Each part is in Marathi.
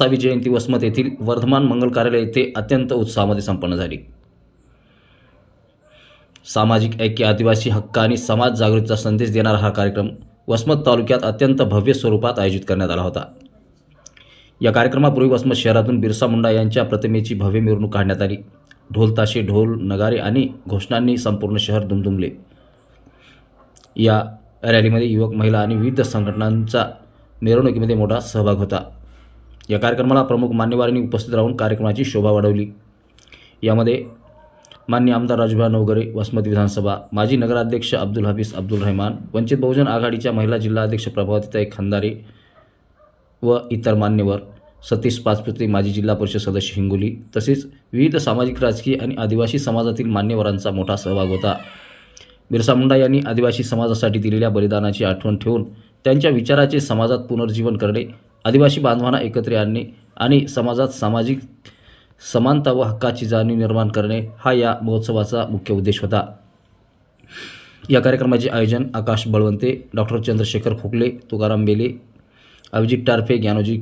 अण्णासावी जयंती वसमत येथील वर्धमान मंगल कार्यालय येथे अत्यंत उत्साहामध्ये संपन्न झाली। सामाजिक ऐक्य, आदिवासी हक्क आणि समाज जागृतीचा संदेश देणारा हा कार्यक्रम वसमत तालुक्यात अत्यंत भव्य स्वरूपात आयोजित करण्यात आला होता। या कार्यक्रमापूर्वी वसमत शहरातून बिरसा मुंडा यांच्या प्रतिमेची भव्य मिरवणूक काढण्यात आली। ढोल ताशे, ढोल नगारे आणि घोषणांनी संपूर्ण शहर दुमदुमले। या रॅलीमध्ये युवक, महिला आणि विविध संघटनांचा मिरवणुकीमध्ये मोठा सहभाग होता। या कार्यक्रमाला प्रमुख मान्यवरांनी उपस्थित राहून कार्यक्रमाची शोभा वाढवली। यामध्ये माननीय आमदार राजूभाई नवघरे, वसमत विधानसभा, माजी नगराध्यक्ष अब्दुल हफीज अब्दुल रहमान, वंचित बहुजन आघाडीच्या महिला जिल्हा अध्यक्ष प्रभावतीताई खंदारे व इतर मान्यवर, सतीश पाचपुते, माजी जिल्हा परिषद सदस्य हिंगोली, तसेच विविध सामाजिक, राजकीय आणि आदिवासी समाजातील मान्यवरांचा मोठा सहभाग होता। बिरसा मुंडा यांनी आदिवासी समाजासाठी दिलेल्या बलिदानाची आठवण ठेवून त्यांच्या विचाराचे समाजात पुनर्जीवन करणे, आदिवासी बांधवांना एकत्र आणणे आणि समाजात सामाजिक समानता व हक्काची जाणीव निर्माण करणे हा या महोत्सवाचा मुख्य उद्देश होता। या कार्यक्रमाचे आयोजन आकाश बळवंते, डॉक्टर चंद्रशेखर खोकले, तुकाराम बेले, अभिजित टारफे, ज्ञानोजी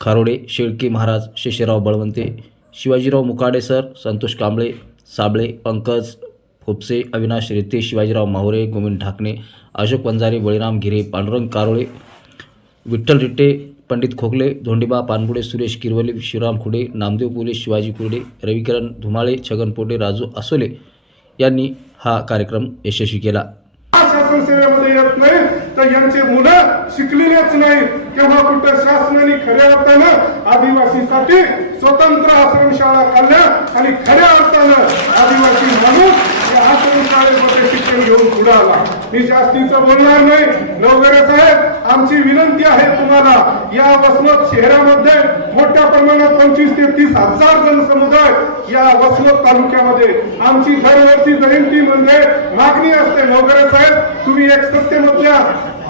खारोडे, शेळके महाराज, शेषराव बळवंते, शिवाजीराव मुकाडे सर, संतोष कांबळे, साबळे, पंकज फोपसे, अविनाश रेते, शिवाजीराव माहुरे, गोविंद ढाकणे, अशोक वंजारे, बळीराम घिरे, पांडुरंग कारोळे, विठ्ठल रिट्टे, पंडित खोकले, धोंडीबा पानपुडे, सुरेश किरवले, शिवराम खुडे, नामदेव पुले, शिवाजी कुर्डे, रविकिरण धुमाळे, छगन पोटे, राजू आसोले यांनी हा कार्यक्रम यशस्वी केला। शासन सेवेमध्ये येत नाही तर यांचे मुलं शिकलेलेच नाही, तेव्हा कुठं शासनाने खऱ्या अर्थानं आदिवासीसाठी स्वतंत्र आश्रमशाळा काढल्या आणि खऱ्या अर्थानं आदिवासी माणूस या आश्रमशाळेमध्ये शिक्षण घेऊन पुढे आला। मी जास्तीचं बोलणार नाही। नवघरे साहेब, आमची विनंती आहे तुम्हाला, या वसमत शहरामध्ये मोठ्या प्रमाणात 25 ते 30 हजार जनसमुदाय या वसमत तालुक्यामध्ये आमची दरवर्षी जयंती म्हणजे मागणी असते। नवघरे साहेब, तुम्ही एक सत्यमधल्या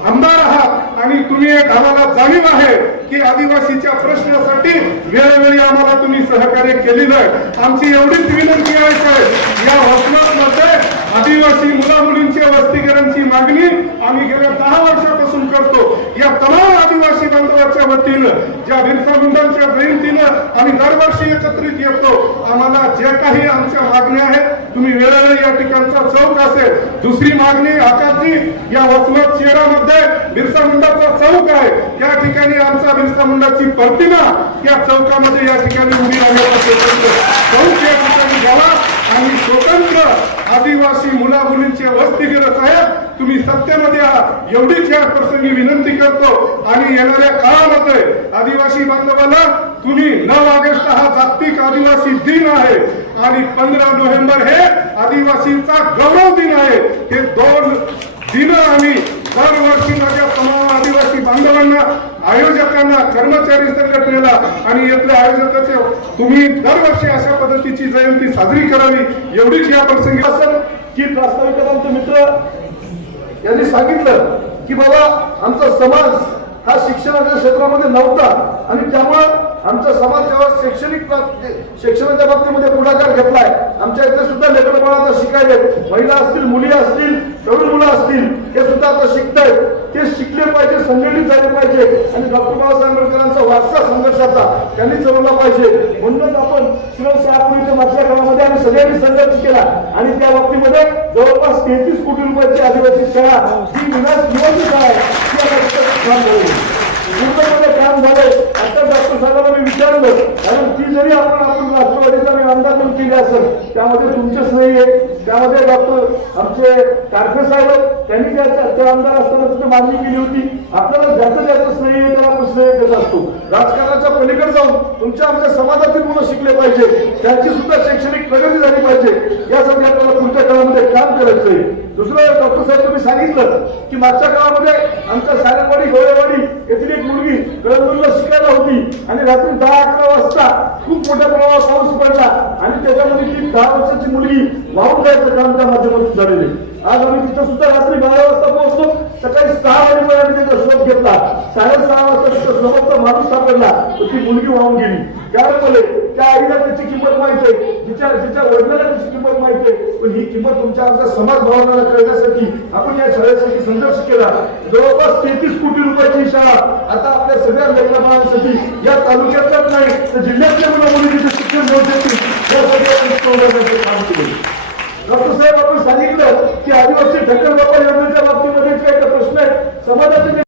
आमदार आहात आणि तुम्ही एक आम्हाला जाणीव आहे की आदिवासीच्या प्रश्नासाठी वेळोवेळी आम्हाला तुम्ही सहकार्य केलेलं आहे। आमची एवढीच विनंती आहे साहेब, या वसमतमध्ये आदिवासी मुला मुलींच्या वसतिगृहांची मागणी आम्ही गेल्या 10 वर्षापासून करतो। या तमाम आदिवासी बांधवांच्या वतीनं ज्या बिरसा मुंडांच्या जयंतीनं आम्ही दरवर्षी एकत्रित येतो, आम्हाला ज्या काही आमच्या मागण्या आहेत तुम्ही वेळोवेळी या ठिकाणचा चौक असेल, दुसरी मागणी आकाशी या वसमत शहरामध्ये बिरसा मुंडाचा चौक आहे, त्या ठिकाणी आमचा बिरसा मुंडाची प्रतिमा त्या चौकामध्ये या ठिकाणी उभी राहण्याचा चौक या ठिकाणी घ्यावा आणि स्वतंत्र आदिवासी मुला मुलींचे वसतिगृह साहेब तुम्ही सत्तेमध्ये आहात एवढीच या प्रसंगी विनंती करतो। आणि येणाऱ्या काळामध्ये आदिवासी बांधवांना तुम्ही 9 ऑगस्ट हा जागतिक आदिवासी दिन आहे आणि 15 नोव्हेंबर हे आदिवासींचा गौरव दिन आहे। हे 2 दिन आम्ही दरवर्षी माझ्या तमाम आदिवासी बांधवांना, आयोजकांना, कर्मचारी संघटनेला आणि इथल्या आयोजकाचे तुम्ही दरवर्षी अशा पद्धतीची जयंती साजरी करावी एवढीच या प्रसंगी असेल की प्रास्ताविकांचे मित्र यांनी सांगितलं की बाबा आमचा समाज हा शिक्षणाच्या क्षेत्रामध्ये नव्हता आणि त्यामुळे आमचा समाज जेव्हा शिक्षणाच्या बाबतीमध्ये पुढाकार घेतलाय, आमच्या इथे सुद्धा लेकरं बाळ आता शिकायले, महिला असतील, मुली असतील, तरुण मुलं असतील, हे सुद्धा आता शिकतायत। ते शिकले पाहिजे, संघटित झाले पाहिजे आणि डॉक्टर बाबासाहेब आंबेडकरांचा वारसा संघर्षाचा त्यांनी चढवला पाहिजे। म्हणूनच आपण शिवशाहीच्या मागच्या काळामध्ये आम्ही सगळ्यांनी संघर्ष केला आणि त्या बाबतीमध्ये जवळपास 33 कोटी रुपयाची आदिवासी शाळा ही निवडणूक आहे काम झाले। आता डॉक्टर साहेबांना मी विचारलं, कारण ती जरी आपण राष्ट्रवादीचा आमदार म्हणून केली असेल त्यामध्ये तुमचेच नाही आहे, त्यामध्ये डॉक्टर आमचे टारफे साहेब त्यांनी त्या आमदार असताना तिथे मागणी केली होती। आपल्याला ज्याचं ज्याचं श्रेय आहे त्याला आपण श्रेय देत असतो। राजकारणाच्या पलीकडे जाऊन तुमच्या आमच्या समाजातील मुलं शिकले पाहिजे, त्यांची सुद्धा शैक्षणिक प्रगती झाली पाहिजे, यासाठी आपल्याला पुढच्या काळामध्ये काम करायचं आहे। दुसरं डॉक्टर साहेब तुम्ही सांगितलं की मागच्या काळामध्ये आमच्या सायनवाडी, गोळेवाडी येथील एक मुलगी कळमनुरीला शिकायला होती आणि रात्री 10-11 वाजता खूप मोठ्या प्रमाणात पाऊस पडला आणि त्याच्यामध्ये ती 10 वर्षाची मुलगी वाहून जायचं काम त्या माध्यमातून झालेले। आज आम्ही तिथं सुद्धा रात्री 12 वाजता पोहोचलो, सकाळी 6 वाजेपर्यंत त्याचा शोध घेतला, 6:30 वाजता तिथं सोबतचा माणूस सापडला तर ती मुलगी वाहून गेली। त्यामुळे त्या आईला त्याची किंमत माहिती आहे, जिच्या वडिलांना त्याची किंमत माहिती आहे। पण ही किंमत तुमच्या आमच्या समाज भावनाला कळण्यासाठी आपण या शाळेसाठी संघर्ष केला. जवळपास 33 कोटी रुपयाची शाळा आता आपल्या सगळ्या लग्नबाळांसाठी या तालुक्यातच नाही तर जिल्ह्यातल्या मुलामुली तिथे शिक्षण घेऊ शकतील यासाठी आपण काम केले. डॉक्टर साहेब आपण सांगितलं की आदिवासी ढक्कन बाबा योजनेच्या बाबतीमध्ये जे काही प्रश्न आहेत समाजाचे